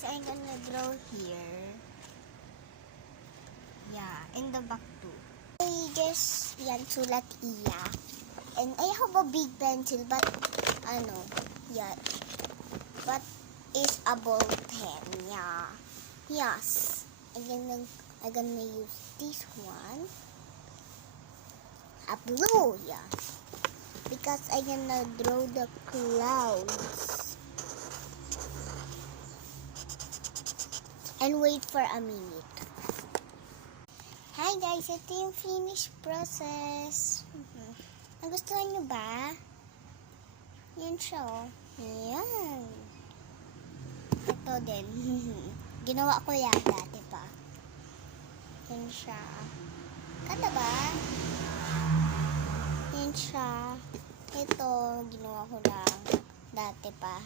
guys, I'm gonna draw here. Yeah, in the back too. I guess, yan, sulat iya. And I have a big pencil, but, yeah. But, it's a ball pen, yeah. Yes. I'm gonna use this one. A blue, yeah. Because I'm gonna draw the clouds. And wait for a minute. Hi guys, ito yung finished process. Nagustuhan nyo ba? Yan siya, oh. Yan. Ito din. Ginawa ko yan dati pa. Yan siya. Kata ba? Yan siya. Ito, ginawa ko lang dati pa.